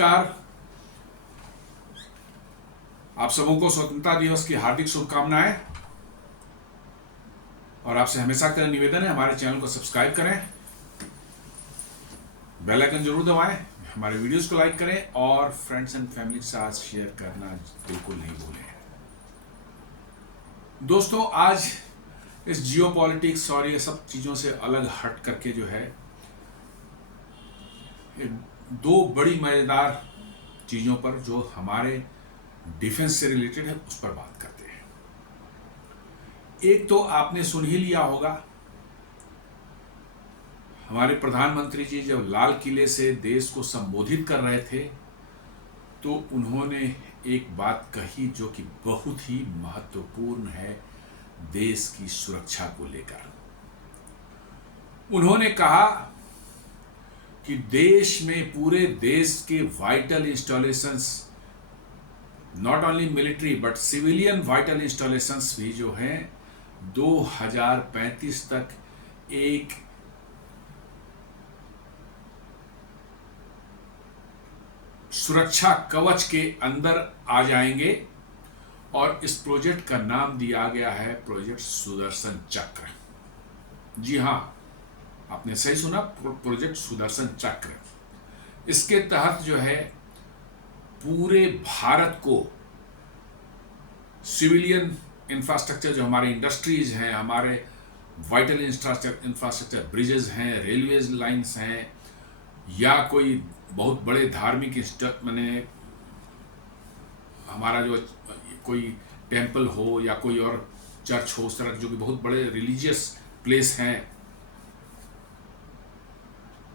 नमस्कार। आप सबों को स्वतंत्रता दिवस की हार्दिक शुभकामनाएं। और आपसे हमेशा का निवेदन है, हमारे चैनल को सब्सक्राइब करें, बेल आइकन जरूर दबाएं, हमारे वीडियोस को लाइक करें और फ्रेंड्स एंड फैमिली के साथ शेयर करना बिल्कुल नहीं भूलें। दोस्तों, आज इस जियो पॉलिटिक्स और ये सब चीज़ों से अलग हट करके जो है दो बड़ी मजेदार चीज़ों पर जो हमारे डिफेंस से रिलेटेड है उस पर बात करते हैं। एक तो आपने सुन ही लिया होगा, हमारे प्रधानमंत्री जी जब लाल किले से देश को संबोधित कर रहे थे तो उन्होंने एक बात कही जो कि बहुत ही महत्वपूर्ण है देश की सुरक्षा को लेकर। उन्होंने कहा कि देश में, पूरे देश के vital installations, not only military but civilian vital installations भी जो हैं 2035 तक एक सुरक्षा कवच के अंदर आ जाएंगे। और इस प्रोजेक्ट का नाम दिया गया है प्रोजेक्ट सुदर्शन चक्र। जी हां, आपने सही सुना, प्रोजेक्ट सुदर्शन चक्र। इसके तहत जो है पूरे भारत को सिविलियन इंफ्रास्ट्रक्चर, जो हमारे इंडस्ट्रीज हैं, हमारे वाइटल इंफ्रास्ट्रक्चर, ब्रिजेस हैं, रेलवेज लाइंस हैं, या कोई बहुत बड़े धार्मिक मैंने हमारा जो कोई टेम्पल हो या कोई और चर्च हो, उस तरह जो कि बहुत बड़े रिलीजियस प्लेस हैं,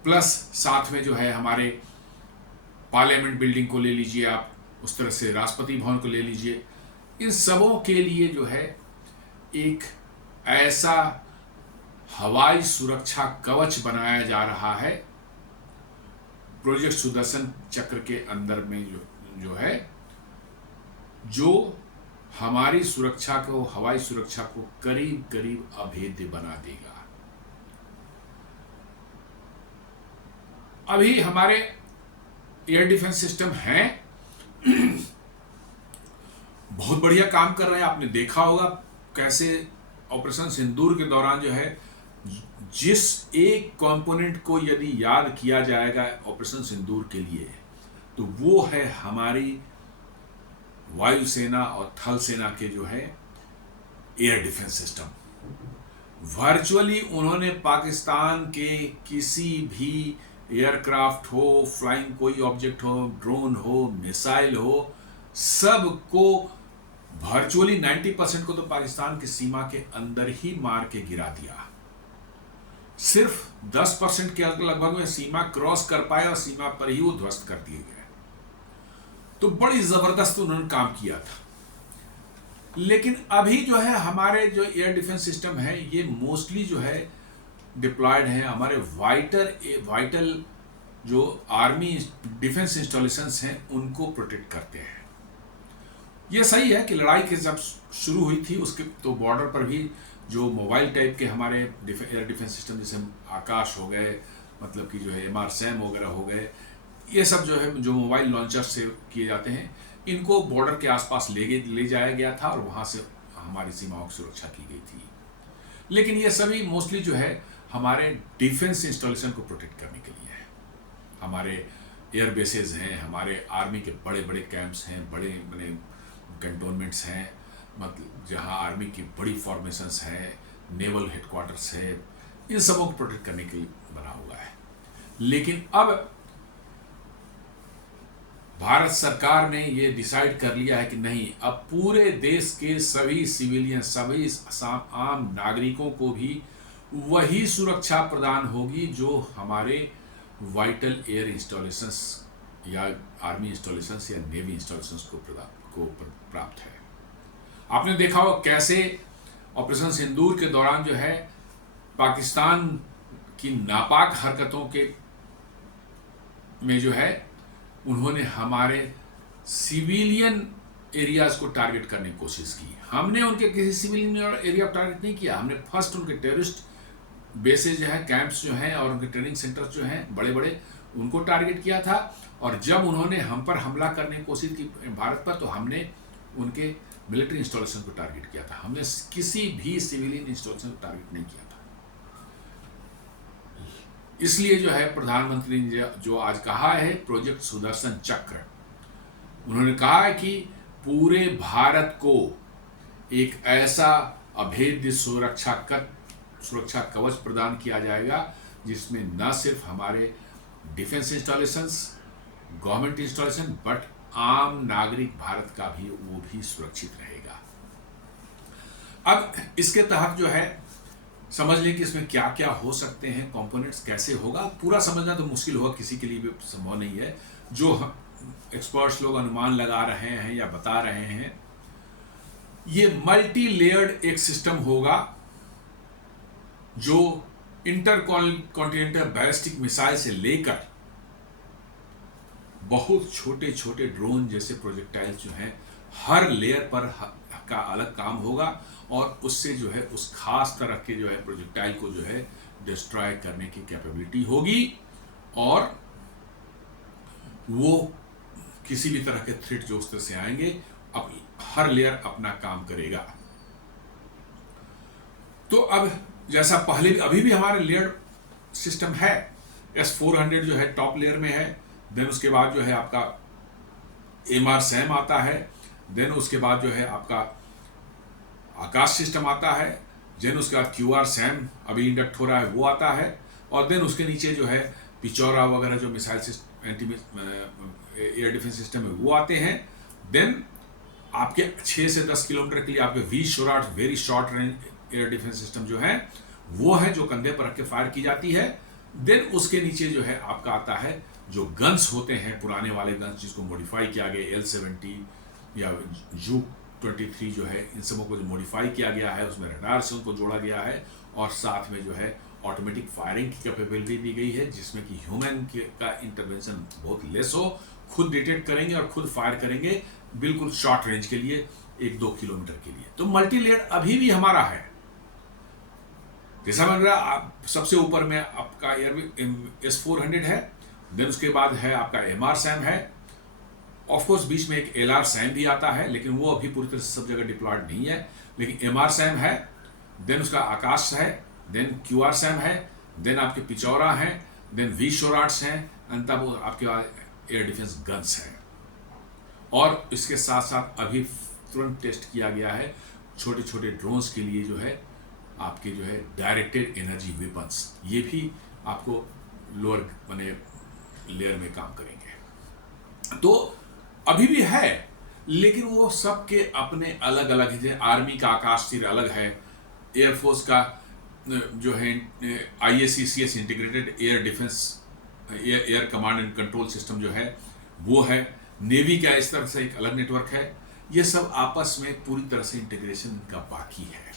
प्लस साथ में जो है हमारे पार्लियामेंट बिल्डिंग को ले लीजिए आप, उस तरह से राष्ट्रपति भवन को ले लीजिए, इन सबों के लिए जो है एक ऐसा हवाई सुरक्षा कवच बनाया जा रहा है प्रोजेक्ट सुदर्शन चक्र के अंदर में, जो है जो हमारी सुरक्षा को, हवाई सुरक्षा को करीब करीब अभेद्य बना देगा। अभी हमारे एयर डिफेंस सिस्टम हैं, बहुत बढ़िया काम कर रहे हैं। आपने देखा होगा कैसे ऑपरेशन सिंदूर के दौरान जो है जिस एक कंपोनेंट को यदि याद किया जाएगा ऑपरेशन सिंदूर के लिए, तो वो है हमारी वायुसेना और थल सेना के जो है एयर डिफेंस सिस्टम। वर्चुअली उन्होंने पाकिस्तान के किसी भी एयरक्राफ्ट हो, फ्लाइंग कोई ऑब्जेक्ट हो, ड्रोन हो, मिसाइल हो, सबको वर्चुअली 90% को तो पाकिस्तान की सीमा के अंदर ही मार के गिरा दिया। सिर्फ 10% के लगभग में सीमा क्रॉस कर पाए और सीमा पर ही वो ध्वस्त कर दिए गए। तो बड़ी जबरदस्त उन्होंने काम किया था। लेकिन अभी जो है हमारे जो एयर डिफेंस सिस्टम है ये मोस्टली जो है डिप्लॉयड है हमारे वाइटल जो आर्मी डिफेंस इंस्टॉलेशंस हैं उनको प्रोटेक्ट करते हैं। ये सही है कि लड़ाई के जब शुरू हुई थी उसके तो बॉर्डर पर भी जो मोबाइल टाइप के हमारे एयर डिफेंस सिस्टम, जैसे आकाश हो गए, मतलब कि जो है MRSAM वगैरह हो गए, ये सब जो है जो मोबाइल लॉन्चर से किए जाते हैं, इनको बॉर्डर के आसपास ले जाया गया था और वहाँ से हमारी सीमाओं की सुरक्षा की गई थी। लेकिन ये सभी मोस्टली जो है हमारे डिफेंस इंस्टॉलेशन को प्रोटेक्ट करने के लिए है। हमारे एयर बेसेस हैं, हमारे आर्मी के बड़े बड़े कैंप्स हैं, बड़े बड़े कैंटोनमेंट्स हैं, मतलब जहाँ आर्मी की बड़ी फॉर्मेशंस हैं, नेवल हेडक्वार्टर्स है, इन सबों को प्रोटेक्ट करने के लिए बना हुआ है। लेकिन अब भारत सरकार ने ये डिसाइड कर लिया है कि नहीं, अब पूरे देश के सभी सिविलियन, सभी आम नागरिकों को भी वही सुरक्षा प्रदान होगी जो हमारे वाइटल एयर इंस्टॉलेशंस या आर्मी इंस्टॉलेशंस या नेवी इंस्टॉलेशंस को प्राप्त है। आपने देखा हो कैसे ऑपरेशन सिंदूर के दौरान जो है पाकिस्तान की नापाक हरकतों के में जो है उन्होंने हमारे सिविलियन एरियाज को टारगेट करने की कोशिश की। हमने उनके किसी सिविलियन एरिया को टारगेट नहीं किया, हमने फर्स्ट उनके टेररिस्ट बेसेज जो है, कैंप्स जो हैं और उनके ट्रेनिंग सेंटर्स जो हैं बड़े बड़े, उनको टारगेट किया था, और जब उन्होंने हम पर हमला करने की कोशिश की भारत पर, तो हमने उनके मिलिट्री इंस्टॉलेशन को टारगेट किया था। हमने किसी भी सिविलियन इंस्टॉलेशन को टारगेट नहीं किया था। इसलिए जो है प्रधानमंत्री ने जो आज कहा है प्रोजेक्ट सुदर्शन चक्र, उन्होंने कहा है कि पूरे भारत को एक ऐसा अभेद्य सुरक्षा कवच प्रदान किया जाएगा जिसमें न सिर्फ हमारे defence installations, government installation, but आम नागरिक भारत का भी वो भी सुरक्षित रहेगा। अब इसके तहत जो है समझ लें कि इसमें क्या क्या हो सकते हैं, कंपोनेंट्स कैसे होगा। पूरा समझना तो मुश्किल होगा, किसी के लिए भी संभव नहीं है। जो एक्सपर्ट्स लोग अनुमान लगा रहे हैं या बता रहे हैं, ये मल्टी लेयर्ड एक सिस्टम होगा जो इंटरकॉन्टिनेंटल बैलिस्टिक मिसाइल से लेकर बहुत छोटे छोटे ड्रोन जैसे प्रोजेक्टाइल जो हैं, हर लेयर पर का अलग काम होगा, और उससे जो है उस खास तरह के जो है प्रोजेक्टाइल को जो है डिस्ट्रॉय करने की कैपेबिलिटी होगी, और वो किसी भी तरह के थ्रेट जो उस तरह से आएंगे, अब हर लेयर अपना काम करेगा। तो अब जैसा पहले अभी भी हमारे लेयर सिस्टम है, S-400 जो है टॉप लेयर में है, देन उसके बाद जो है आपका MR-SAM आता है, देन उसके बाद जो है आपका आकाश सिस्टम आता है, देन उसके बाद QR-SAM अभी इंडक्ट हो रहा है वो आता है, और देन उसके नीचे जो है पिचौरा वगैरह जो missile system anti air defence system है वो आते हैं। देन आपके 6 से 10 किलोमीटर के लिए आपके V-SHORAD very short range air defence system जो है वो है, जो कंधे पर रख के फायर की जाती है। देन उसके नीचे जो है आपका आता है जो गन्स होते हैं, पुराने वाले गन्स जिसको मॉडिफाई किया गया, L-70 या Ju-23 जो है, इन सबों को जो मॉडिफाई किया गया है, उसमें रडार से उनको जोड़ा गया है, और साथ में जो है ऑटोमेटिक फायरिंग की कैपेबिलिटी दी गई है, जिसमें कि ह्यूमन का इंटरवेंशन बहुत लेस हो, खुद डिटेक्ट करेंगे और खुद फायर करेंगे, बिल्कुल शॉर्ट रेंज के लिए 1-2 किलोमीटर के लिए। तो मल्टी लेयर अभी भी हमारा है। जैसा बन रहा सबसे ऊपर में आपका S-400 है, देन उसके बाद है आपका MR-SAM है, ऑफकोर्स बीच में एक LR-SAM भी आता है, लेकिन वो अभी पूरी तरह से सब जगह डिप्लॉयड नहीं है, लेकिन MR-SAM है, देन उसका आकाश है, देन QR-SAM है, देन आपके पिचौरा हैं, देन V-SHORADs हैं, अंत तब आपके पास एयर डिफेंस गन्स हैं। और इसके साथ साथ अभी तुरंत टेस्ट किया गया है छोटे छोटे ड्रोन्स के लिए जो है आपके जो है डायरेक्टेड एनर्जी वेपन्स, ये भी आपको लोअर माने लेयर में काम करेंगे। तो अभी भी है, लेकिन वो सबके अपने अलग अलग है। आर्मी का आकाश तीर अलग है, एयरफोर्स का जो है IACCS integrated air defence air command and control system जो है वो है, नेवी का इस तरह से एक अलग नेटवर्क है। ये सब आपस में पूरी तरह से इंटीग्रेशन का बाकी है।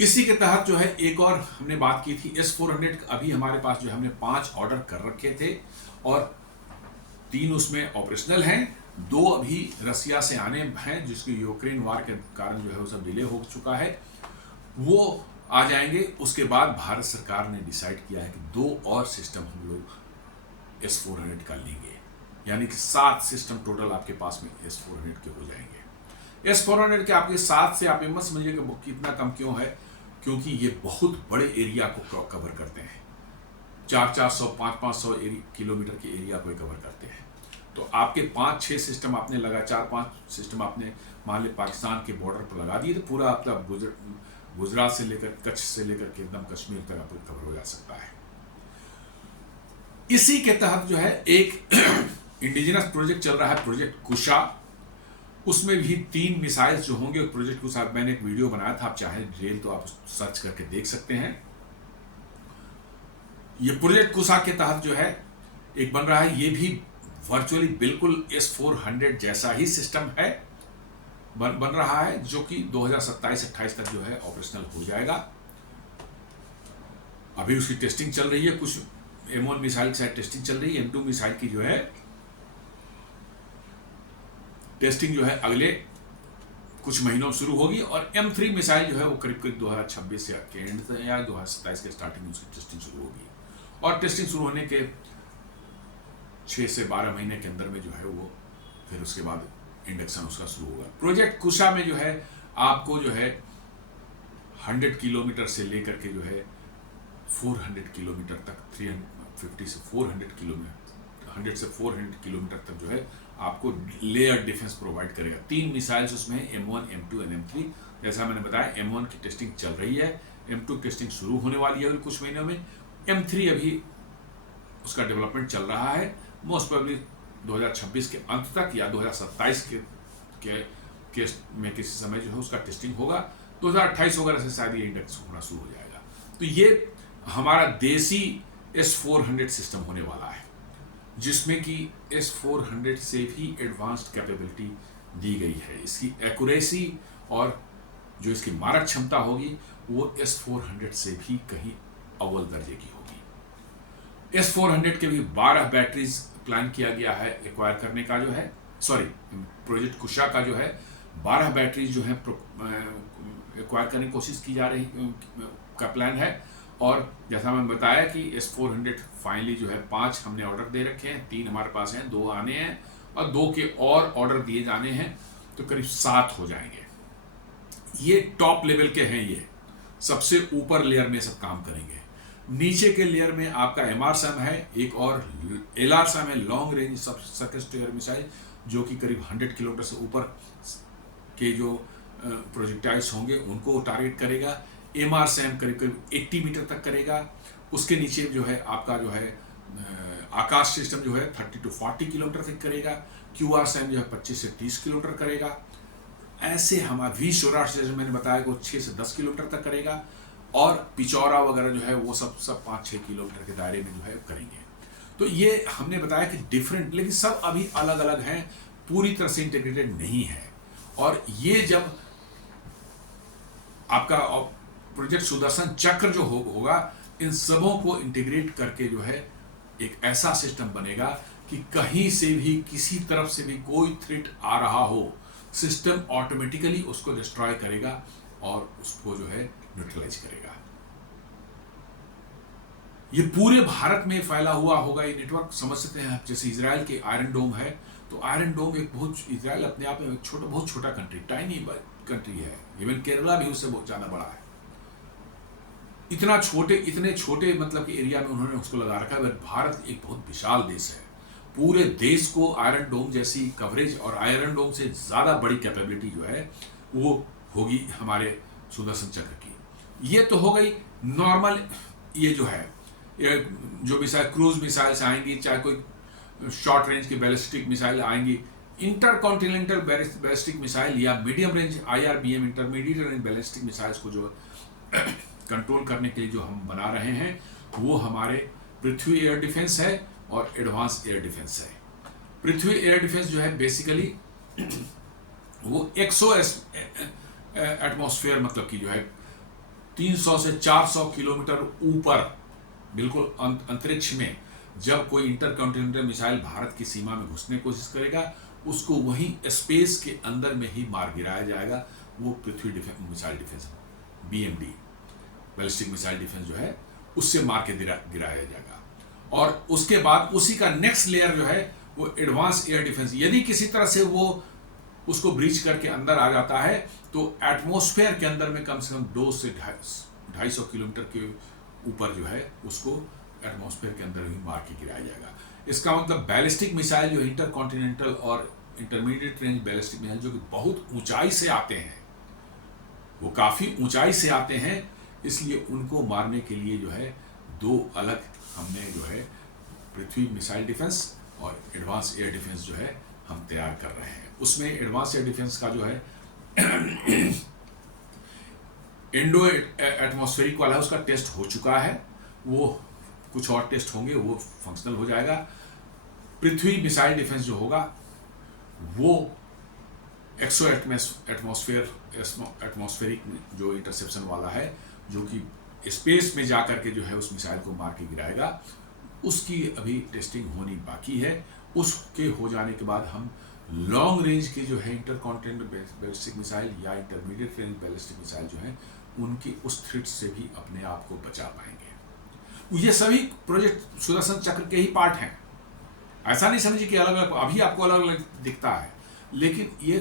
इसी के तहत जो है एक और हमने बात की थी S-400, अभी हमारे पास जो हमने 5 ऑर्डर कर रखे थे, और 3 उसमें ऑपरेशनल हैं, 2 अभी रसिया से आने हैं, जिसकी यूक्रेन वार के कारण जो है वो सब डिले हो चुका है, वो आ जाएंगे। उसके बाद भारत सरकार ने डिसाइड किया है कि 2 और सिस्टम हम लोग S-400 का लेंगे, यानी कि 7 सिस्टम टोटल आपके पास में S-400 के हो जाएंगे। S-400 के आपके 7 से आप मत समझिए कि कितना कम क्यों है, क्योंकि ये बहुत बड़े एरिया को कवर करते हैं, 400-400, 500-500 किलोमीटर के एरिया को कवर करते हैं। तो आपके 5-6 सिस्टम आपने लगा, 4-5 सिस्टम आपने मान लीजिए पाकिस्तान के बॉर्डर पर लगा दिए, तो पूरा आपका गुजरात से लेकर कच्छ से लेकर के एकदम कश्मीर तक आपको कवर हो जा सकता है। इसी के तहत जो है एक इंडिजिनस प्रोजेक्ट चल रहा है, प्रोजेक्ट कुशा। उसमें भी 3 मिसाइल्स जो होंगे प्रोजेक्ट के साथ, मैंने एक वीडियो बनाया था, आप चाहे डिटेल तो आप सर्च करके देख सकते हैं। ये प्रोजेक्ट कुशा के तहत जो है एक बन रहा है, ये भी वर्चुअली बिल्कुल S-400 जैसा ही सिस्टम है, बन रहा है, जो कि 2027-28 तक जो है ऑपरेशनल हो जाएगा। अभी उसकी टेस्टिंग चल रही है, कुछ M1 मिसाइल की साइड टेस्टिंग चल रही है, M2 मिसाइल की जो है टेस्टिंग जो है अगले कुछ महीनों में शुरू होगी, और M3 मिसाइल जो है वो करीब करीब 2026 के एंड से या 2027 के स्टार्टिंग में उसकी टेस्टिंग शुरू होगी। और टेस्टिंग शुरू होने के 6 से 12 महीने के अंदर में जो है वो फिर उसके बाद इंडक्शन उसका शुरू होगा। प्रोजेक्ट कुशा में जो है आपको जो है 100 किलोमीटर से लेकर के जो है 400 किलोमीटर तक, 350 से 400 किलोमीटर, 100 से 400 किलोमीटर तक जो है आपको लेयर डिफेंस प्रोवाइड करेगा। 3 मिसाइल्स उसमें है, M1, M2 और M3। जैसा मैंने बताया M1 की टेस्टिंग चल रही है, M2 की टेस्टिंग शुरू होने वाली है कुछ महीनों में, M3 अभी उसका डेवलपमेंट चल रहा है। मोस्ट प्रोबेबली 2026 के अंत तक या 2027 के में किसी समय जो है उसका टेस्टिंग होगा। 2028 वगैरह से शायद ये इंडेक्स होना शुरू हो जाएगा। तो ये हमारा देसी S-400 सिस्टम होने वाला है, जिसमें कि S-400 से भी एडवांस्ड कैपेबिलिटी दी गई है। इसकी एक्यूरेसी और जो इसकी मारक क्षमता होगी वो S-400 से भी कहीं अव्वल दर्जे की होगी। S-400 के भी 12 बैटरीज प्लान किया गया है एक्वायर करने का, जो है प्रोजेक्ट कुशा का जो है 12 बैटरीज जो है एक्वायर करने की कोशिश की जा रही का प्लान है। और जैसा मैंने बताया कि S-400 फाइनली जो है 5 हमने ऑर्डर दे रखे हैं, 3 हमारे पास हैं, 2 आने हैं और 2 के और ऑर्डर दिए जाने हैं, तो करीब 7 हो जाएंगे। ये टॉप लेवल के हैं, ये सबसे ऊपर लेयर में सब काम करेंगे। नीचे के लेयर में आपका MRSAM है, एक और LRSAM है, long range surface to air missile, जो कि करीब 100 किलोमीटर से ऊपर के जो प्रोजेक्टाइल्स होंगे उनको टारगेट करेगा। MRSAM करीब करीब 80 मीटर तक करेगा। उसके नीचे जो है आपका जो है आकाश सिस्टम जो है 30 to 40 किलोमीटर तक करेगा। QRSAM जो है 25 से 30 किलोमीटर करेगा। ऐसे हमारा V-SHORAD जैसे मैंने बताया वो 6 से 10 किलोमीटर तक करेगा। और पिचौरा वगैरह जो है वो सब 5-6 किलोमीटर के दायरे में जो है करेंगे। तो ये हमने बताया कि डिफरेंट, लेकिन सब अभी अलग अलग हैं, पूरी तरह से इंटीग्रेटेड नहीं है। और ये जब आपका प्रोजेक्ट सुदर्शन चक्र जो होगा, इन सबों को इंटीग्रेट करके जो है एक ऐसा सिस्टम बनेगा कि कहीं से भी किसी तरफ से भी कोई थ्रेट आ रहा हो, सिस्टम ऑटोमेटिकली उसको डिस्ट्रॉय करेगा और उसको जो है न्यूट्रलाइज करेगा। ये पूरे भारत में फैला हुआ होगा ये नेटवर्क, समझ सकते हैं आप। जैसे इजराइल के आयरन डोम है, तो आयरन डोम एक इजराइल अपने आप में एक बहुत छोटा कंट्री, टाइनी कंट्री है। इवन केरला भी उससे बहुत ज्यादा बड़ा है। इतने छोटे मतलब कि एरिया में उन्होंने उसको लगा रखा है। भारत एक बहुत विशाल देश है, पूरे देश को आयरन डोम जैसी कवरेज और आयरन डोम से ज्यादा बड़ी कैपेबिलिटी जो है वो होगी हमारे सुदर्शन चक्र की। ये तो हो गई नॉर्मल, ये जो है जो मिसाइल क्रूज मिसाइल्स आएंगी, चाहे कोई शॉर्ट रेंज की बैलिस्टिक मिसाइल आएंगी, इंटरकॉन्टिनेंटल बैलिस्टिक मिसाइल या medium range IRBM intermediate range ballistic missiles को जो कंट्रोल करने के लिए जो हम बना रहे हैं वो हमारे पृथ्वी एयर डिफेंस है और एडवांस एयर डिफेंस है। पृथ्वी एयर डिफेंस जो है बेसिकली वो 100 एटमॉस्फेयर मतलब कि जो है 300 से 400 किलोमीटर ऊपर बिल्कुल अंतरिक्ष में जब कोई इंटरकॉन्टिनेंटल मिसाइल भारत की सीमा में घुसने की कोशिश करेगा, उसको वहीं स्पेस के अंदर में ही मार गिराया जाएगा। वो Prithvi missile defence BMD ballistic missile defence जो है उससे मार के गिराया जाएगा। और उसके बाद उसी का नेक्स्ट लेयर जो है वो एडवांस एयर डिफेंस। यदि किसी तरह से वो उसको ब्रीच करके अंदर आ जाता है तो एटमॉस्फेयर के अंदर में कम से कम 2 से 250 किलोमीटर के ऊपर जो है उसको एटमॉस्फेयर के अंदर ही मार के गिराया जाएगा। इसका मतलब बैलिस्टिक मिसाइल जो इंटरकॉन्टिनेंटल और इंटरमीडिएट रेंज बैलिस्टिक मिसाइल जो कि बहुत ऊंचाई से आते हैं, वो काफी ऊंचाई से आते हैं, इसलिए उनको मारने के लिए जो है 2 अलग हमने जो है पृथ्वी मिसाइल डिफेंस और एडवांस एयर डिफेंस जो है हम तैयार कर रहे हैं। उसमें एडवांस एयर डिफेंस का जो है इंडो एटमॉस्फेरिक वाला है, उसका टेस्ट हो चुका है, वो कुछ और टेस्ट होंगे, वो फंक्शनल हो जाएगा। पृथ्वी मिसाइल डिफेंस जो होगा वो 100 एटमॉस्फेरिक जो इंटरसेप्शन वाला है, जो कि स्पेस में जाकर के जो है उस मिसाइल को मार के गिराएगा। उसकी अभी टेस्टिंग होनी बाकी है। उसके हो जाने के बाद हम लॉन्ग रेंज के जो है इंटरकॉन्टिनेंटल बैलिस्टिक मिसाइल या इंटरमीडिएट रेंज बैलिस्टिक मिसाइल जो है उनकी उस थ्रेट से भी अपने आप को बचा पाएंगे। ये सभी प्रोजेक्ट सुदर्शन चक्र के ही पार्ट हैं। ऐसा नहीं समझिए कि अलग अलग, अभी आपको अलग अलग दिखता है, लेकिन ये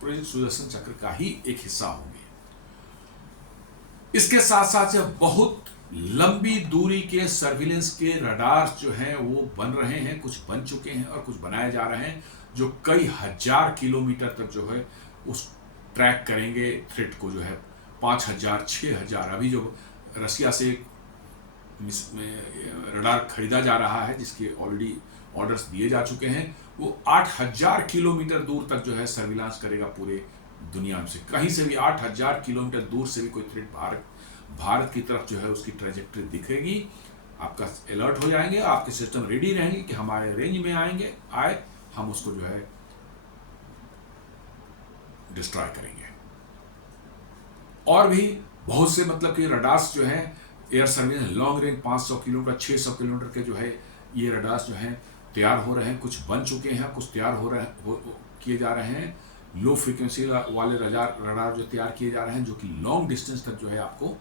प्रोजेक्ट सुदर्शन चक्र का ही एक हिस्सा होंगे। इसके साथ साथ बहुत लंबी दूरी के सर्विलेंस के रडार जो हैं वो बन रहे हैं, कुछ बन चुके हैं और कुछ बनाए जा रहे हैं, जो कई हजार किलोमीटर तक जो है उस ट्रैक करेंगे थ्रेट को, जो है 5,000 6,000। अभी जो रसिया से रडार खरीदा जा रहा है, जिसके ऑलरेडी ऑर्डर्स दिए जा चुके हैं, वो 8,000 किलोमीटर दूर तक जो है सर्विलांस करेगा पूरे दुनिया में से। कहीं से भी 8,000 किलोमीटर दूर से भी कोई थ्रेट भारत की तरफ जो है उसकी ट्रेजेक्ट्री दिखेगी, आपका अलर्ट हो जाएंगे, आपके सिस्टम रेडी रहेंगे कि हमारे रेंज में आए हम उसको जो है डिस्ट्रॉय करेंगे। और भी बहुत से मतलब कि रडार्स जो है air surveillance long range 500 kilometre 600 kilometre के जो है ये रडार्स जो है तैयार हो रहे हैं, कुछ बन चुके हैं, कुछ तैयार हो रहे किए जा रहे हैं। लो फ्रीक्वेंसी वाले रडार जो तैयार किए जा रहे हैं, जो कि लॉन्ग डिस्टेंस तक जो है आपको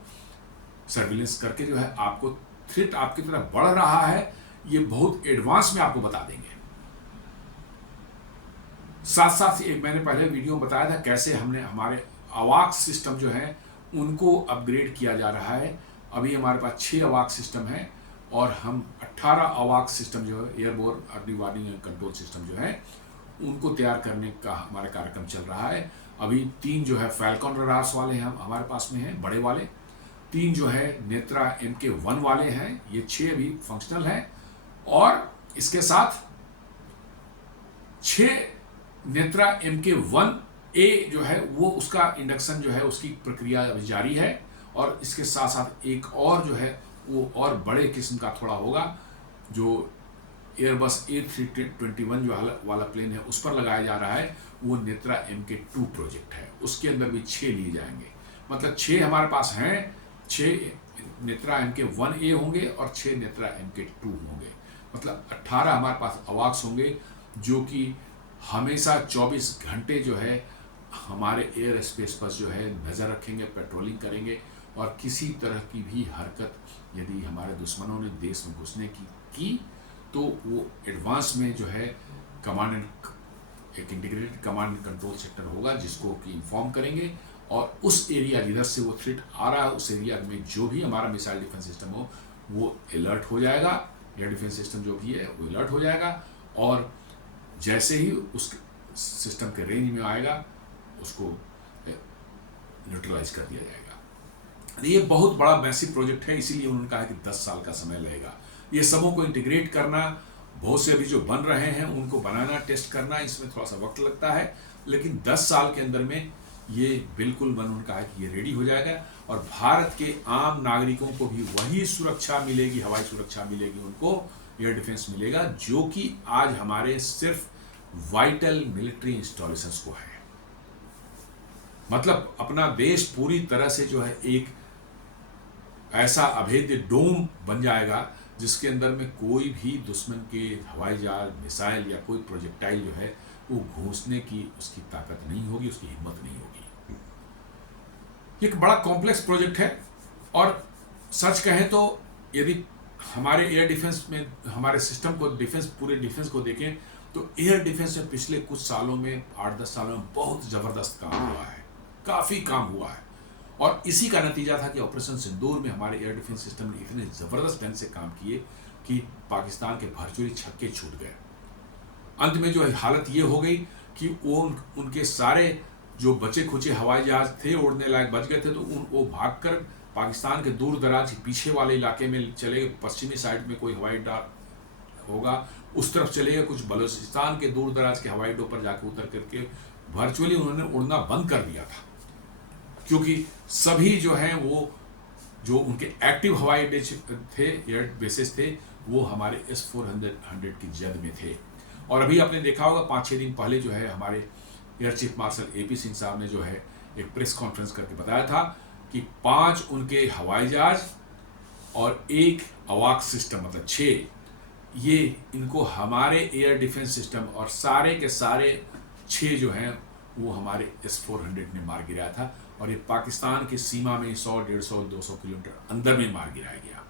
सर्विलेंस करके जो है आपको थ्रेट आपकी तरफ बढ़ रहा है, ये बहुत एडवांस में आपको बता देंगे। साथ साथ एक मैंने पहले वीडियो में बताया था कैसे हमने हमारे अवाक सिस्टम जो है उनको अपग्रेड किया जा रहा है। अभी हमारे पास 6 अवाक सिस्टम है और हम 18 अवाक सिस्टम जो है airborne early warning and control system जो है उनको तैयार करने का हमारा कार्यक्रम चल रहा है। अभी 3 जो है फैल्कॉन रडार्स वाले हैं हमारे पास में हैं, बड़े वाले 3 जो है नेत्रा MK1 वाले हैं, ये 6 अभी फंक्शनल हैं। और इसके साथ 6 नेत्रा MK1A जो है वो उसका इंडक्शन जो है उसकी प्रक्रिया अभी जारी है। और इसके साथ साथ एक और जो है वो और बड़े किस्म का थोड़ा होगा, जो एयरबस A321 जो वाला प्लेन है उस पर लगाया जा रहा है, वो नेत्रा MK2 प्रोजेक्ट है, उसके अंदर भी 6 लिए जाएंगे। मतलब 6 हमारे पास हैं, 6 नेत्रा MK1A होंगे और 6 नेत्रा MK2 होंगे। मतलब 18 हमारे पास अवाक्स होंगे, जो कि हमेशा 24 घंटे जो है हमारे एयर स्पेस पर जो है नज़र रखेंगे, पेट्रोलिंग करेंगे। और किसी तरह की भी हरकत यदि हमारे दुश्मनों ने देश में घुसने की तो वो एडवांस में जो है एक integrated command and control sector होगा, जिसको कि इन्फॉर्म करेंगे। और उस एरिया जिधर से वो थ्रेट आ रहा है उस एरिया में जो भी हमारा मिसाइल डिफेंस सिस्टम हो वो अलर्ट हो जाएगा, एयर डिफेंस सिस्टम जो भी है वो अलर्ट हो जाएगा। और जैसे ही उस सिस्टम के रेंज में आएगा उसको न्यूट्रलाइज कर दिया जाएगा। ये बहुत बड़ा मैसिव प्रोजेक्ट है, इसीलिए उन्होंने कहा कि 10 साल का समय लगेगा। ये सबों को इंटीग्रेट करना, बहुत से अभी जो बन रहे हैं उनको बनाना, टेस्ट करना, इसमें थोड़ा सा वक्त लगता है, लेकिन 10 साल के अंदर में ये बिल्कुल उन्होंने कहा कि ये रेडी हो जाएगा। और भारत के आम नागरिकों को भी वही सुरक्षा मिलेगी, हवाई सुरक्षा मिलेगी, उनको एयर डिफेंस मिलेगा, जो कि आज हमारे सिर्फ वाइटल मिलिट्री इंस्टॉलेशंस को है। मतलब अपना देश पूरी तरह से जो है एक ऐसा अभेद्य डोम बन जाएगा जिसके अंदर में कोई भी दुश्मन के हवाई जहाज, मिसाइल या कोई प्रोजेक्टाइल जो है वो घुसने की उसकी ताकत नहीं होगी, उसकी हिम्मत नहीं होगी। एक बड़ा कॉम्प्लेक्स प्रोजेक्ट है। और सच कहें तो यदि हमारे एयर डिफेंस में हमारे सिस्टम को पूरे डिफेंस को देखें तो एयर डिफेंस में पिछले कुछ सालों में 8-10 सालों में बहुत ज़बरदस्त काम हुआ है, काफ़ी काम हुआ है। और इसी का नतीजा था कि ऑपरेशन सिंदूर में हमारे एयर डिफेंस सिस्टम ने इतने ज़बरदस्त ढंग से काम किए कि पाकिस्तान के भरचोरी छक्के छूट गए। अंत में जो हालत ये हो गई कि वो उनके सारे जो बचे खुचे हवाई जहाज थे उड़ने लायक बच गए थे, तो वो भागकर पाकिस्तान के दूर दराज पीछे वाले इलाके में चले गए। पश्चिमी साइड में कोई हवाई अड्डा होगा उस तरफ चले गए, कुछ बलूचिस्तान के दूर दराज के हवाई अड्डों पर जाकर उतर करके वर्चुअली उन्होंने उड़ना बंद कर दिया था, क्योंकि सभी जो हैं वो जो उनके एक्टिव हवाई अड्डे थे, एयर बेसिस थे, वो हमारे S-400 की जद में थे। और अभी आपने देखा होगा 5-6 दिन पहले जो है हमारे air chief marshal AP Singh साहब ने जो है एक प्रेस कॉन्फ्रेंस करके बताया था कि 5 उनके हवाई जहाज और 1 अवाक सिस्टम, मतलब 6, ये इनको हमारे एयर डिफेंस सिस्टम और सारे के सारे 6 जो हैं वो हमारे S-400 ने मार गिराया था। और ये पाकिस्तान की सीमा में 100, 150, 200 किलोमीटर अंदर में मार गिराया गया।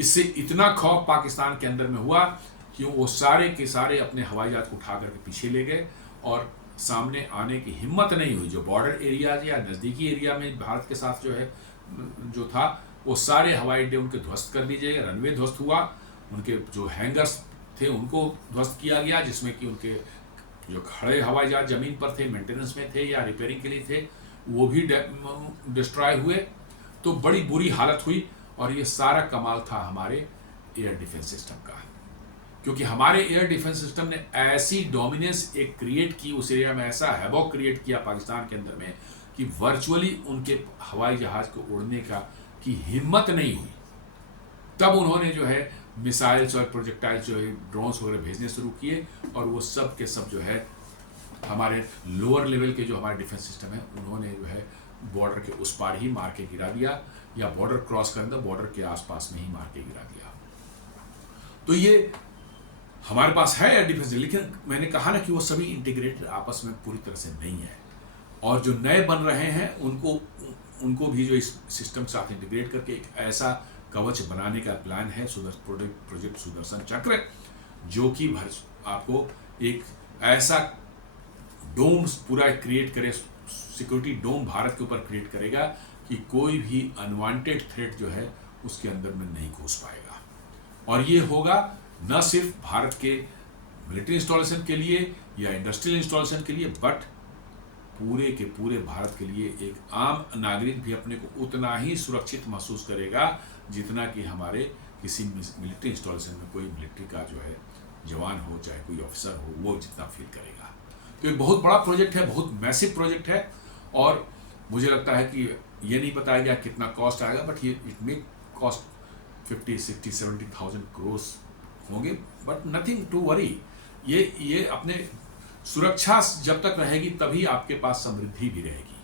इससे इतना खौफ पाकिस्तान के अंदर में हुआ कि वो सारे के सारे अपने हवाई जहाज को उठा करके पीछे ले गए और सामने आने की हिम्मत नहीं हुई। जो बॉर्डर एरियाज या नज़दीकी एरिया में भारत के साथ जो है जो था, वो सारे हवाई अड्डे उनके ध्वस्त कर दिए गए, रनवे ध्वस्त हुआ, उनके जो हैंगर्स थे उनको ध्वस्त किया गया, जिसमें कि उनके जो खड़े हवाई जहाज ज़मीन पर थे, मेंटेनेंस में थे या रिपेयरिंग के लिए थे, वो भी डिस्ट्रॉय हुए। तो बड़ी बुरी हालत हुई और ये सारा कमाल था हमारे एयर डिफेंस सिस्टम का, क्योंकि हमारे एयर डिफेंस सिस्टम ने ऐसी डोमिनेंस एक क्रिएट की उस एरिया में, ऐसा हैवॉक क्रिएट किया पाकिस्तान के अंदर में कि वर्चुअली उनके हवाई जहाज को उड़ने का की हिम्मत नहीं हुई। तब उन्होंने जो है मिसाइल्स और प्रोजेक्टाइल्स जो है ड्रोन्स वगैरह भेजने शुरू किए और वो सब के सब जो है हमारे लोअर लेवल के जो हमारे डिफेंस सिस्टम है उन्होंने जो है बॉर्डर के उस पार ही मार के गिरा दिया, या बॉर्डर क्रॉस करने बॉर्डर के आसपास में ही मार के गिरा दिया। तो ये हमारे पास है एयर डिफेंस, लेकिन मैंने कहा ना कि वो सभी इंटीग्रेटेड आपस में पूरी तरह से नहीं है, और जो नए बन रहे हैं उनको भी जो इस सिस्टम के साथ इंटीग्रेट करके एक ऐसा कवच बनाने का प्लान है प्रोजेक्ट सुदर्शन चक्र, जो कि आपको एक ऐसा डोम पूरा क्रिएट करे, सिक्योरिटी डोम भारत के ऊपर क्रिएट करेगा कि कोई भी अनवांटेड थ्रेट जो है उसके अंदर में नहीं घुस पाएगा। और ये होगा न सिर्फ भारत के मिलिट्री इंस्टॉलेशन के लिए या इंडस्ट्रियल इंस्टॉलेशन के लिए, बट पूरे के पूरे भारत के लिए एक आम नागरिक भी अपने को उतना ही सुरक्षित महसूस करेगा जितना कि हमारे किसी मिलिट्री इंस्टॉलेशन में कोई मिलिट्री का जो है जवान हो, चाहे कोई ऑफिसर हो, वो जितना फील करेगा। तो एक बहुत बड़ा प्रोजेक्ट है, बहुत मैसिव प्रोजेक्ट है, और मुझे लगता है कि ये नहीं बताया गया कितना कॉस्ट आएगा, बट ये इट मे कॉस्ट 50, 60, 70,000 करोड़ होंगे, बट नथिंग टू वरी। ये अपने सुरक्षा जब तक रहेगी तभी आपके पास समृद्धि भी रहेगी।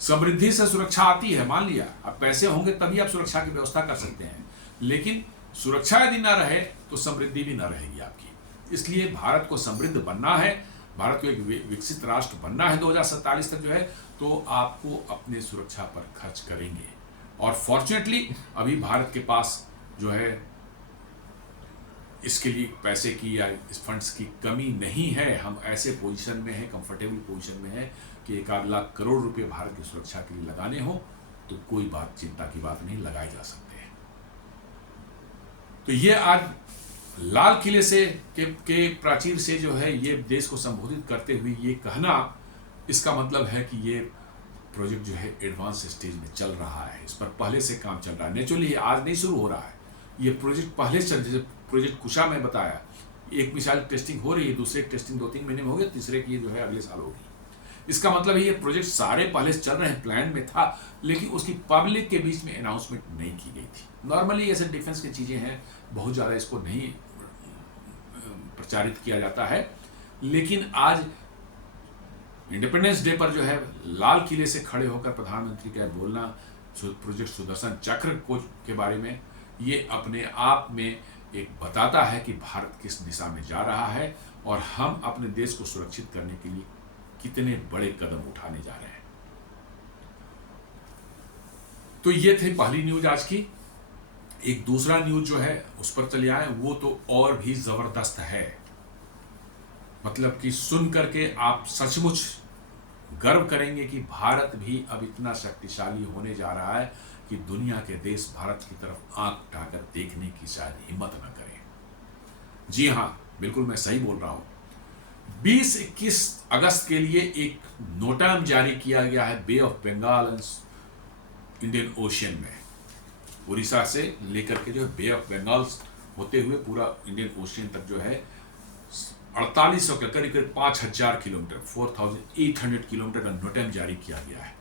समृद्धि से सुरक्षा आती है, मान लिया अब पैसे होंगे तभी आप सुरक्षा की व्यवस्था कर सकते हैं, लेकिन सुरक्षा यदि ना रहे तो समृद्धि भी ना रहेगी आपकी। इसलिए भारत को समृद्ध बनना है, भारत को एक विकसित राष्ट्र बनना है 2047 तक जो है, तो आपको अपने सुरक्षा पर खर्च करेंगे। और फॉर्चुनेटली अभी भारत के पास जो है इसके लिए पैसे की या इस फंड्स की कमी नहीं है। हम ऐसे पोजीशन में हैं, कंफर्टेबल पोजीशन में हैं कि 1 लाख करोड़ रुपए भारत की सुरक्षा के लिए लगाने हो तो कोई बात चिंता की बात नहीं, लगाए जा सकते हैं। तो ये आज लाल किले से के प्राचीर से जो है ये देश को संबोधित करते हुए ये कहना, इसका मतलब है कि ये प्रोजेक्ट जो है एडवांस स्टेज में चल रहा है, इस पर पहले से काम चल रहा है। नेचुरली आज नहीं शुरू हो रहा है, ये प्रोजेक्ट पहले से, जैसे प्रोजेक्ट कुशा में बताया, एक मिसाइल टेस्टिंग हो रही है, दूसरे टेस्टिंग 2-3 महीने में हो गया, तीसरे की जो है अगले साल होगी। इसका मतलब है ये प्रोजेक्ट सारे पहले से चल रहे हैं, प्लान में था, लेकिन उसकी पब्लिक के बीच में अनाउंसमेंट नहीं की गई थी। नॉर्मली ऐसे डिफेंस की चीज़ें हैं, बहुत ज़्यादा इसको नहीं प्रचारित किया जाता है, लेकिन आज इंडिपेंडेंस डे पर जो है लाल किले से खड़े होकर प्रधानमंत्री का बोलना प्रोजेक्ट सुदर्शन चक्र के बारे में, ये अपने आप में एक बताता है कि भारत किस दिशा में जा रहा है और हम अपने देश को सुरक्षित करने के लिए कितने बड़े कदम उठाने जा रहे हैं। तो ये थी पहली न्यूज आज की। एक दूसरा न्यूज जो है उस पर चले आए, वो तो और भी जबरदस्त है। मतलब कि सुन करके आप सचमुच गर्व करेंगे कि भारत भी अब इतना शक्तिशाली होने जा रहा है कि दुनिया के देश भारत की तरफ आंख उठाकर देखने की शायद हिम्मत न करें। जी हाँ, बिल्कुल मैं सही बोल रहा हूं। 20-21 अगस्त के लिए एक नोटाम जारी किया गया है बे ऑफ बंगाल इंडियन ओशियन में, उड़ीसा से लेकर के जो है बे ऑफ बंगाल होते हुए पूरा इंडियन ओशियन तक जो है 4800 के करीब 5000 किलोमीटर 4800 किलोमीटर का नोटेम जारी किया गया है।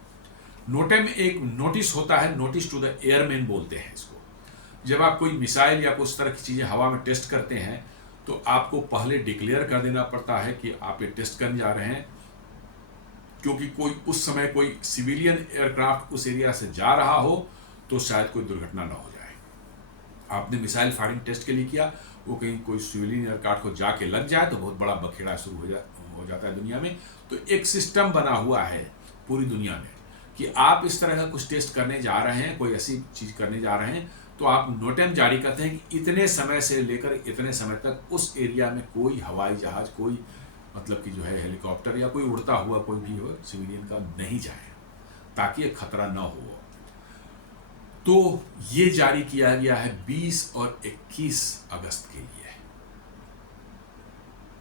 नोटेम एक नोटिस होता है, नोटिस टू द एयरमैन बोलते हैं इसको। जब आप कोई मिसाइल या कुछ तरह की चीज़ें हवा में टेस्ट करते हैं तो आपको पहले डिक्लेयर कर देना पड़ता है कि आप ये टेस्ट करने जा रहे हैं, क्योंकि कोई उस समय कोई सिविलियन एयरक्राफ्ट उस एरिया से जा रहा हो तो शायद कोई दुर्घटना ना हो जाए। आपने मिसाइल फायरिंग टेस्ट के लिए किया, वो कहीं कोई सिविलियन एयरक्राफ्ट को जाके लग जाए तो बहुत बड़ा बखेड़ा शुरू हो जाता है दुनिया में। तो एक सिस्टम बना हुआ है पूरी दुनिया में कि आप इस तरह का कुछ टेस्ट करने जा रहे हैं, कोई ऐसी चीज़ करने जा रहे हैं, तो आप नोटेम जारी करते हैं कि इतने समय से लेकर इतने समय तक उस एरिया में कोई हवाई जहाज, कोई मतलब कि जो है हेलीकॉप्टर या कोई उड़ता हुआ कोई भी हो सिविलियन का नहीं जाए, ताकि एक खतरा न हो। तो ये जारी किया गया है 20 और 21 अगस्त के लिए।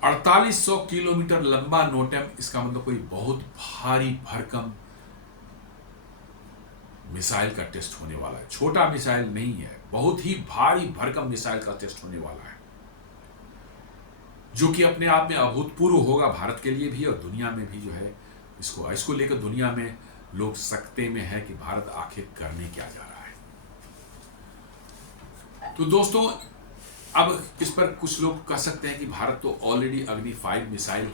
4800 किलोमीटर लंबा नोटेम, इसका मतलब कोई बहुत भारी भरकम मिसाइल का टेस्ट होने वाला है। छोटा मिसाइल नहीं है, बहुत ही भारी भरकम मिसाइल का टेस्ट होने वाला है, जो कि अपने आप में अभूतपूर्व होगा भारत के लिए भी और दुनिया में भी। जो है इसको लेकर दुनिया में लोग सकते में है कि भारत आखिर करने क्या जा रहा है। तो दोस्तों, अब इस पर कुछ लोग कह सकते हैं कि भारत तो ऑलरेडी अग्नि 5 मिसाइल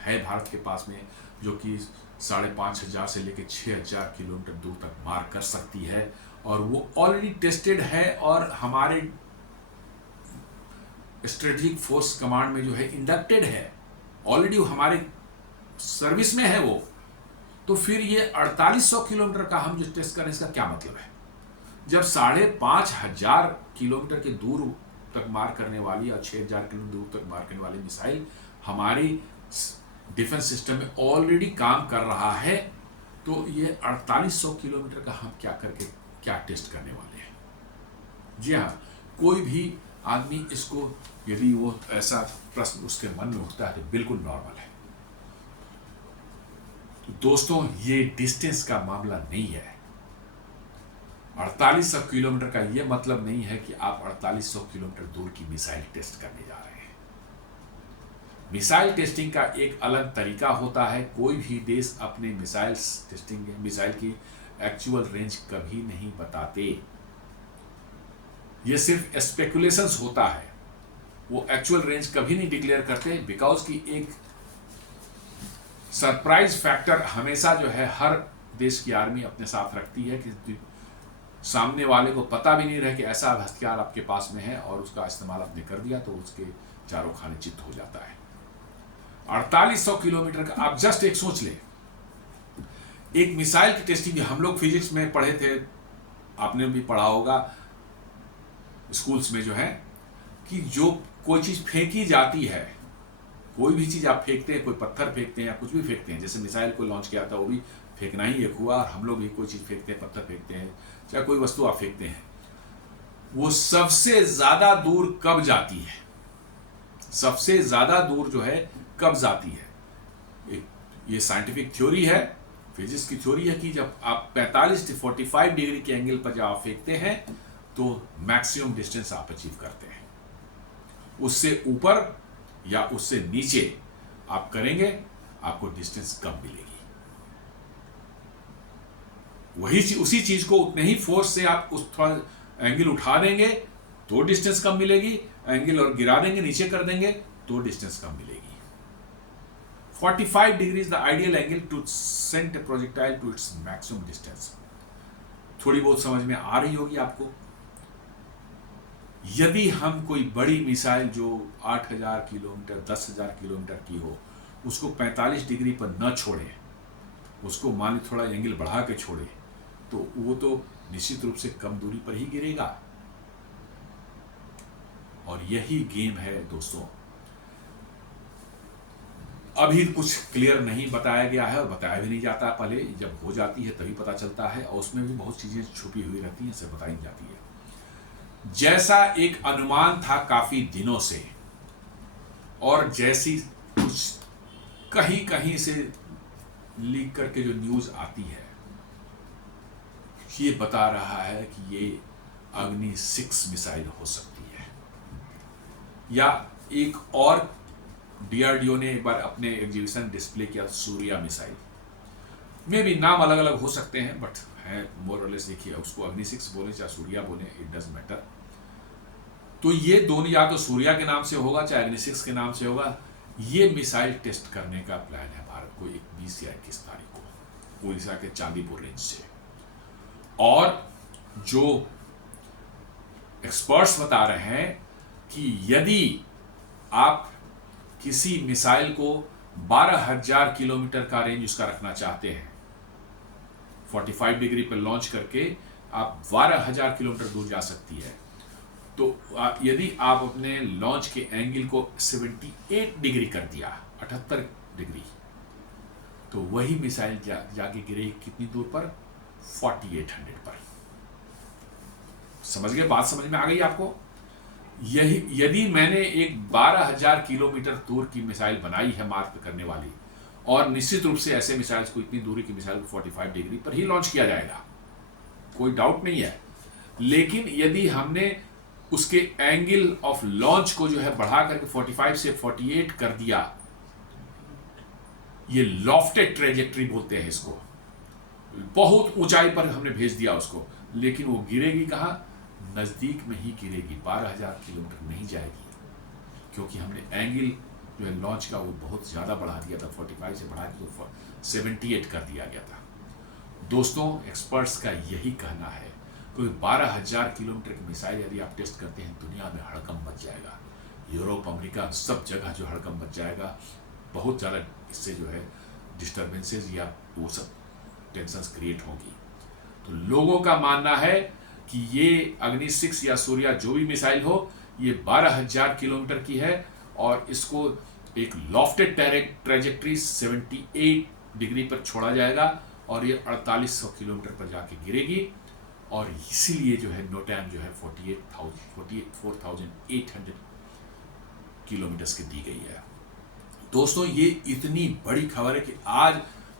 है भारत के पास में, जो कि 5,500 से लेकर 6,000 किलोमीटर दूर तक मार कर सकती है, और वो ऑलरेडी टेस्टेड है और हमारे स्ट्रेटेजिक फोर्स कमांड में जो है इंडक्टेड है, ऑलरेडी हमारे सर्विस में है वो। तो फिर ये 4800 किलोमीटर का हम जो टेस्ट करें, इसका क्या मतलब है? जब 5,500 किलोमीटर के दूर तक मार करने वाली और 6,000 किलोमीटर दूर तक मार करने वाली मिसाइल हमारी डिफेंस सिस्टम में ऑलरेडी काम कर रहा है, तो ये 4800 किलोमीटर का हम क्या टेस्ट करने वाले हैं? जी हाँ, कोई भी आदमी इसको, यदि वो ऐसा प्रश्न उसके मन में उठता है, तो बिल्कुल नॉर्मल है। तो दोस्तों, ये डिस्टेंस का मामला नहीं है। 4800 किलोमीटर का ये मतलब नहीं है कि आप 4800 किलोमीटर दूर की मिसाइल टेस्ट करने जा रहे हैं। मिसाइल टेस्टिंग का एक अलग तरीका होता है। कोई भी देश अपने मिसाइल की एक्चुअल रेंज कभी नहीं बताते। ये सिर्फ स्पेकुलेशंस होता है, वो एक्चुअल रेंज कभी नहीं डिक्लेयर करते, बिकॉज की एक सरप्राइज फैक्टर हमेशा जो है हर देश की आर्मी अपने साथ रखती है, कि सामने वाले को पता भी नहीं रहे कि ऐसा हथियार आपके पास में है, और उसका इस्तेमाल आपने कर दिया तो उसके चारों खाने चित्त हो जाता है। 4800 किलोमीटर का आप जस्ट एक सोच ले, एक मिसाइल की टेस्टिंग। हम लोग फिजिक्स में पढ़े थे, आपने भी पढ़ा होगा स्कूल्स में, जो है कि जो कोई चीज फेंकी जाती है, कोई भी चीज आप फेंकते हैं, कोई पत्थर फेंकते हैं या कुछ भी फेंकते हैं, जैसे मिसाइल को लॉन्च किया था वो भी फेंकना ही एक हुआ, और हम लोग भी कोई चीज फेंकते हैं, पत्थर फेंकते हैं, चाहे कोई वस्तु आप फेंकते हैं, वो सबसे ज्यादा दूर कब जाती है, सबसे ज्यादा दूर जो है कब जाती है। ये साइंटिफिक थ्योरी है, फिजिक्स की थ्योरी है कि जब आप 45 से 45 डिग्री के एंगल पर जब आप फेंकते हैं तो मैक्सिमम डिस्टेंस आप अचीव करते हैं। उससे ऊपर या उससे नीचे आप करेंगे, आपको डिस्टेंस कम मिलेगी। उसी चीज को उतने ही फोर्स से आप उस थोड़ा एंगल उठा देंगे तो डिस्टेंस कम मिलेगी, एंगल और गिरा देंगे, नीचे कर देंगे तो डिस्टेंस कम मिलेगी। 45 degree is the ideal angle to send a projectile to its maximum distance. थोड़ी बहुत समझ में आ रही होगी आपको। यदि हम कोई बड़ी मिसाइल जो 8,000 किलोमीटर 10,000 किलोमीटर की हो, उसको 45 डिग्री पर न छोड़े, उसको मान थोड़ा एंगल बढ़ा के छोड़े, तो वो तो निश्चित रूप से कम दूरी पर ही गिरेगा। और यही गेम है दोस्तों। अभी कुछ क्लियर नहीं बताया गया है और बताया भी नहीं जाता, पहले जब हो जाती है तभी पता चलता है, और उसमें भी बहुत चीजें छुपी हुई रहती हैं, सब बताई जाती है। जैसा एक अनुमान था काफी दिनों से, और जैसी कुछ कहीं कहीं से लीक करके जो न्यूज आती है, ये बता रहा है कि ये अग्नि 6 मिसाइल हो सकती है, या एक और डीआरडीओ ने एक बार अपने एग्जीबिशन डिस्प्ले किया सूर्या मिसाइल, में भी नाम अलग अलग हो सकते हैं, बट है मोर और लेस, देखिए उसको अग्नि 6 बोले चाहे सूर्या बोले, इट डजंट मैटर। तो ये दोनों या तो सूर्या के नाम से होगा चाहे अग्नि 6 के नाम से होगा। ये मिसाइल टेस्ट करने का प्लान है भारत को 20 या 21 तारीख को उड़ीसा के चांदीपुर रेंज से। और जो एक्सपर्ट्स बता रहे हैं कि यदि आप किसी मिसाइल को 12,000 किलोमीटर का रेंज उसका रखना चाहते हैं, 45 डिग्री पर लॉन्च करके आप 12,000 किलोमीटर दूर जा सकती है। तो यदि आप अपने लॉन्च के एंगल को 78 डिग्री कर दिया, 78 डिग्री, तो वही मिसाइल जाके गिरेगी कितनी दूर पर? 4800 पर। समझ गए? बात समझ में आ गई आपको? यही यदि मैंने एक 12,000 किलोमीटर दूर की मिसाइल बनाई है मार्क करने वाली, और निश्चित रूप से ऐसे मिसाइल्स को, इतनी दूरी की मिसाइल को 45 डिग्री पर ही लॉन्च किया जाएगा, कोई डाउट नहीं है। लेकिन यदि हमने उसके एंगल ऑफ लॉन्च को जो है बढ़ा करके 45 से 48 कर दिया, ये लॉफ्टेड ट्रेजेक्ट्री बोलते हैं इसको, बहुत ऊंचाई पर हमने भेज दिया उसको, लेकिन वो गिरेगी कहां? नजदीक में ही गिरेगी, 12,000 किलोमीटर नहीं जाएगी, क्योंकि हमने एंगल जो है लॉन्च का वो बहुत ज्यादा बढ़ा दिया था, 45 से बढ़ा के तो 78 कर दिया गया था। दोस्तों, एक्सपर्ट्स का यही कहना है, क्योंकि 12,000 किलोमीटर की मिसाइल यदि आप टेस्ट करते हैं, दुनिया में हड़कंप मच जाएगा, यूरोप, अमेरिका, सब जगह जो हड़कंप मच जाएगा, बहुत ज़्यादा इससे जो है डिस्टर्बेंसेज या वो सब टेंशंस क्रिएट होगी। तो लोगों का मानना है कि ये अग्नि 6 या सूर्या जो भी मिसाइल हो, ये 12,000 किलोमीटर की है, और इसको एक लॉफ्टेड ट्रेजेक्ट्री 78 डिग्री पर छोड़ा जाएगा, और ये 4800 किलोमीटर पर जाके गिरेगी, और इसीलिए जो है नोटैम जो है 4,800 किलोमीटर की दी गई है। दोस्तों, ये इतनी बड़ी खबर है कि आज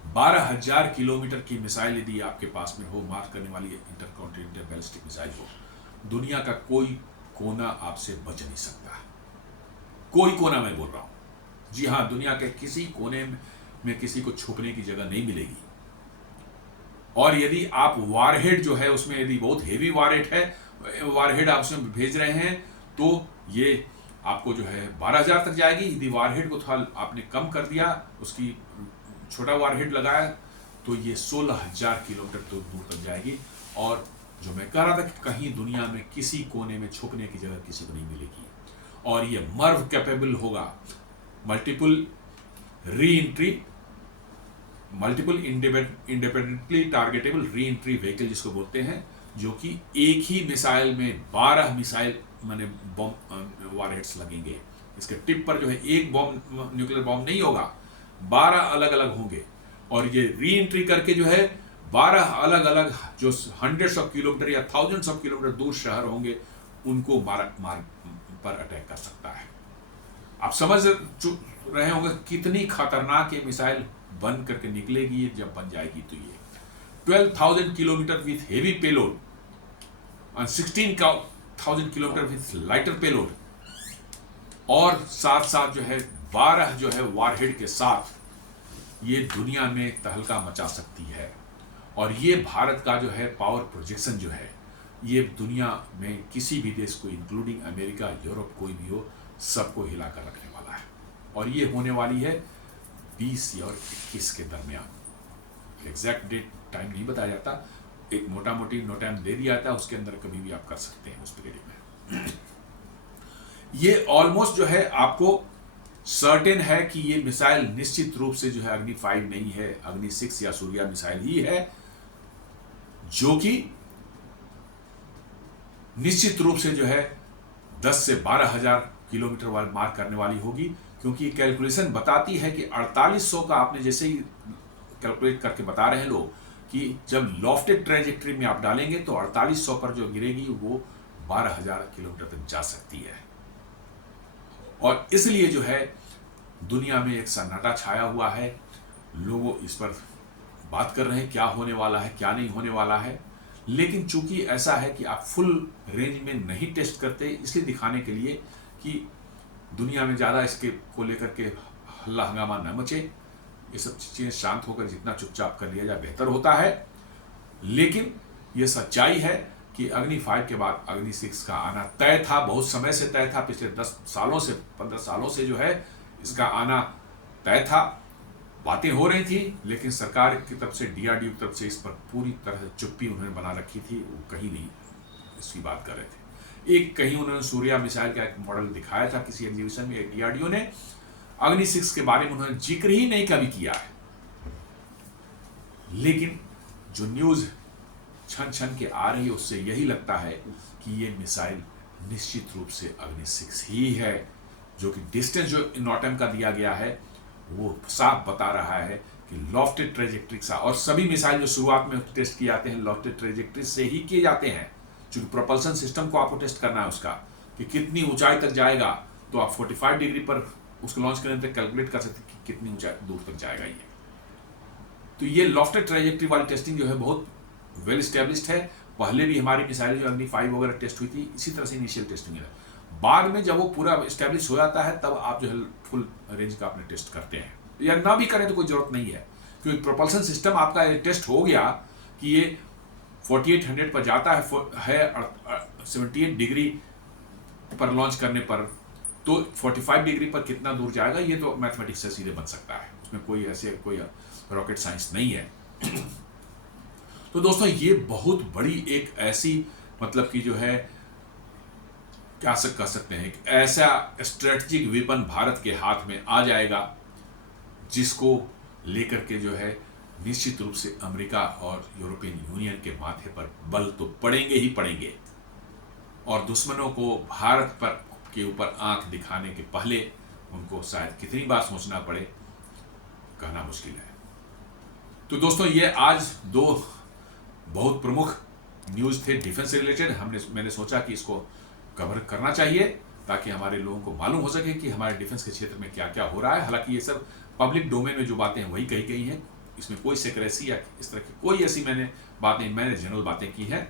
12,000 किलोमीटर की मिसाइल यदि आपके पास में हो, मार करने वाली इंटरकॉन्टिनेंटल बैलिस्टिक मिसाइल हो, दुनिया का कोई कोना आपसे बच नहीं सकता। कोई कोना मैं बोल रहा हूं, जी हां, दुनिया के किसी कोने में किसी को छुपने की जगह नहीं मिलेगी। और यदि आप वारहेड जो है उसमें यदि बहुत हेवी वारहेड आप उसमें भेज रहे हैं, तो ये आपको जो है 12,000 तक जाएगी। यदि वारहेड को थोड़ा आपने कम कर दिया, उसकी छोटा वारहेड लगाया, तो ये 16,000 किलोमीटर दूर तक जाएगी। और जो मैं कह रहा था कि कहीं दुनिया में किसी कोने में छुपने की जगह किसी को नहीं मिलेगी, और ये मर्व कैपेबल होगा, multiple independently targetable re entry vehicle जिसको बोलते हैं, जो कि एक ही मिसाइल में 12 मिसाइल माने बॉम्ब वारहेड्स लगेंगे। इसके टिप पर जो है एक बॉम्ब, न्यूक्लियर बॉम्ब नहीं होगा, 12 अलग अलग होंगे, और ये री एंट्री करके जो है 12 अलग अलग जो हंड्रेड्स ऑफ किलोमीटर या थाउजेंड्स ऑफ किलोमीटर दूर शहर होंगे, उनको मार पर अटैक कर सकता है। आप समझ रहे होंगे कितनी खतरनाक ये मिसाइल बन करके निकलेगी जब बन जाएगी। तो ये 12,000 किलोमीटर विथ हेवी पेलोड और 16,000 किलोमीटर विथ लाइटर पेलोड, और साथ साथ जो है 12 जो है वारहेड के साथ, ये दुनिया में तहलका मचा सकती है। और ये भारत का जो है पावर प्रोजेक्शन जो है, ये दुनिया में किसी भी देश को, इंक्लूडिंग अमेरिका, यूरोप, कोई भी हो, सबको हिलाकर रखने वाला है। और ये होने वाली है 20 और 21 के दरमियान। एग्जैक्ट डेट टाइम नहीं बताया जाता, एक मोटा मोटी नोटैम दे दिया जाता है, उसके अंदर कभी भी आप कर सकते हैं उस पीरियड में। ये ऑलमोस्ट जो है आपको सर्टेन है कि ये मिसाइल निश्चित रूप से जो है अग्नि 5 नहीं है, अग्नि 6 या सूर्या मिसाइल ही है, जो कि निश्चित रूप से जो है 10 से 12,000 किलोमीटर वाले मार करने वाली होगी। क्योंकि ये कैलकुलेशन बताती है कि 4800 का, आपने जैसे ही कैलकुलेट करके बता रहे हैं लोग कि जब लॉफ्टेड ट्रेजेक्ट्री में आप डालेंगे तो 4800 पर जो गिरेगी वो 12,000 किलोमीटर तक जा सकती है। और इसलिए जो है दुनिया में एक सन्नाटा छाया हुआ है, लोग इस पर बात कर रहे हैं क्या होने वाला है, क्या नहीं होने वाला है। लेकिन चूंकि ऐसा है कि आप फुल रेंज में नहीं टेस्ट करते, इसलिए दिखाने के लिए कि दुनिया में ज़्यादा इसके को लेकर के हल्ला हंगामा न मचे, ये सब चीज़ें शांत होकर जितना चुपचाप कर लिया जाए बेहतर होता है। लेकिन ये सच्चाई है कि अग्नि 5 के बाद अग्नि 6 का आना तय था, बहुत समय से तय था, पिछले 10 सालों से 15 सालों से जो है इसका आना तय था। बातें हो रही थी, लेकिन सरकार की तरफ से, DRDO की तरफ से इस पर पूरी तरह से चुप्पी उन्होंने बना रखी थी, वो कहीं नहीं इसकी बात कर रहे थे। एक कहीं उन्होंने सूर्या मिसाइल का एक मॉडल दिखाया था किसी एग्जीबिशन में, DRDO ने अग्नि 6 के बारे में उन्होंने जिक्र ही नहीं कभी किया है। लेकिन जो न्यूज़ छन छन के आ रही है उससे यही लगता है कि ये मिसाइल निश्चित रूप से अग्नि 6 ही है, जो कि डिस्टेंस जो नॉटम का दिया गया है वो साफ बता रहा है कि लॉफ्टेड ट्रेजेक्ट्री सा, और सभी मिसाइल जो शुरुआत में टेस्ट किए जाते हैं लॉफ्टेड ट्रेजेक्ट्री से ही किए जाते हैं, क्योंकि प्रोपल्सन सिस्टम को आपको टेस्ट करना है उसका कि कितनी ऊंचाई तक जाएगा, तो आप 45 डिग्री पर उसको लॉन्च करने तक कैलकुलेट कर सकते हैं कि कितनी ऊंचाई दूर तक जाएगा ये। तो ये लॉफ्टेड ट्रेजेक्ट्री वाली टेस्टिंग जो है बहुत वेल स्टैब्लिश्ड है। पहले भी हमारी मिसाइलें जो अग्नि 5 वगैरह टेस्ट हुई थी इसी तरह से इनिशियल टेस्टिंग है। बाद में जब वो पूरा स्टैब्लिश हो जाता है तब आप जो है फुल रेंज का अपने टेस्ट करते हैं, या ना भी करें तो कोई जरूरत नहीं है, क्योंकि प्रोपल्सन सिस्टम आपका टेस्ट हो गया कि ये 4800 पर जाता है 78 डिग्री पर लॉन्च करने पर, तो 45 डिग्री पर कितना दूर जाएगा ये तो मैथमेटिक्स से सीधे बन सकता है, उसमें कोई रॉकेट साइंस नहीं है। तो दोस्तों ये बहुत बड़ी एक ऐसी मतलब कि जो है क्या कह सकते हैं, एक ऐसा स्ट्रेटजिक वेपन भारत के हाथ में आ जाएगा जिसको लेकर के जो है निश्चित रूप से अमेरिका और यूरोपियन यूनियन के माथे पर बल तो पड़ेंगे ही पड़ेंगे, और दुश्मनों को भारत पर के ऊपर आंख दिखाने के पहले उनको शायद कितनी बार सोचना पड़े कहना मुश्किल है। तो दोस्तों ये आज दो बहुत प्रमुख न्यूज़ थे डिफेंस से रिलेटेड, मैंने सोचा कि इसको कवर करना चाहिए ताकि हमारे लोगों को मालूम हो सके कि हमारे डिफेंस के क्षेत्र में क्या क्या हो रहा है। हालांकि ये सब पब्लिक डोमेन में जो बातें हैं वही कही गई हैं, इसमें कोई सेक्रेसी या इस तरह की कोई ऐसी मैंने जनरल बातें की हैं।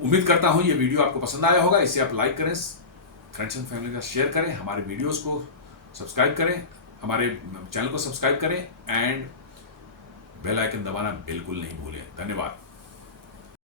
उम्मीद करता हूं ये वीडियो आपको पसंद आया होगा। इसे आप लाइक करें, फ्रेंड्स एंड फैमिली का शेयर करें, हमारे वीडियोस को सब्सक्राइब करें, हमारे चैनल को सब्सक्राइब करें एंड बेल आइकन दबाना बिल्कुल नहीं भूलें। धन्यवाद।